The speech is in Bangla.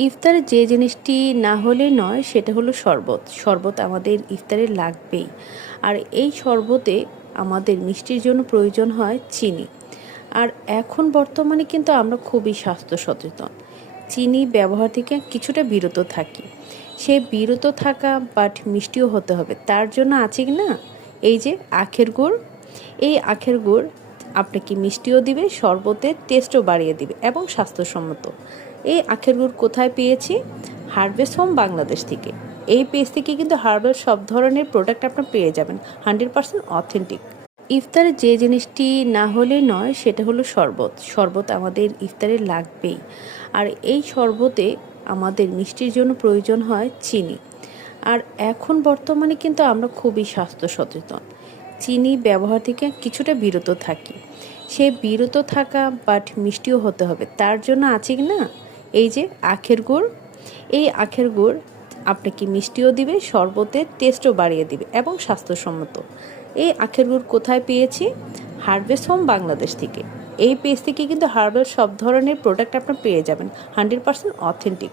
ইফতারে যে জিনিসটি না হলেই নয় সেটা হলো শরবত। শরবত আমাদের ইফতারে লাগবেই। আর এই শরবতে আমাদের মিষ্টির জন্য প্রয়োজন হয় চিনি। আর এখন বর্তমানে কিন্তু আমরা খুবই স্বাস্থ্য সচেতন। চিনি ব্যবহার থেকে কিছুটা বিরত থাকি। সে বিরত থাকা বাট মিষ্টিও হতে হবে। তার জন্য আছে কি না এই যে আখের গুড়। এই আখের গুড় আপনাকে মিষ্টিও দিবে, শরবতের টেস্টও বাড়িয়ে দিবে এবং স্বাস্থ্যসম্মত। এই আখের গুড় কোথায় পেয়েছি? হারভেস্ট হোম বাংলাদেশ থেকে। এই পেজ থেকে কিন্তু হার্বাল সব ধরনের প্রোডাক্ট আপনার পেয়ে যাবেন, 100% অথেন্টিক। ইফতারে যে জিনিসটি না হলেই নয় সেটা হলো শরবত। শরবত আমাদের ইফতারে লাগবেই। আর এই শরবতে আমাদের মিষ্টির জন্য প্রয়োজন হয় চিনি। আর এখন বর্তমানে কিন্তু আমরা খুবই স্বাস্থ্য সচেতন। চিনি ব্যবহার থেকে কিছুটা বিরত থাকি। সে বিরত থাকা বাট মিষ্টিও হতে হবে। তার জন্য আছে কি না এই যে আখের গুড়। এই আখের গুড় আপনাকে মিষ্টিও দিবে, শরবতের টেস্টও বাড়িয়ে দিবে এবং স্বাস্থ্যসম্মত। এই আখের গুড় কোথায় পেয়েছি? হারভেস্ট হোম বাংলাদেশ থেকে। এই পেজ থেকে কিন্তু হার্বাল সব ধরনের প্রোডাক্ট আপনার পেয়ে যাবেন, 100% অথেন্টিক।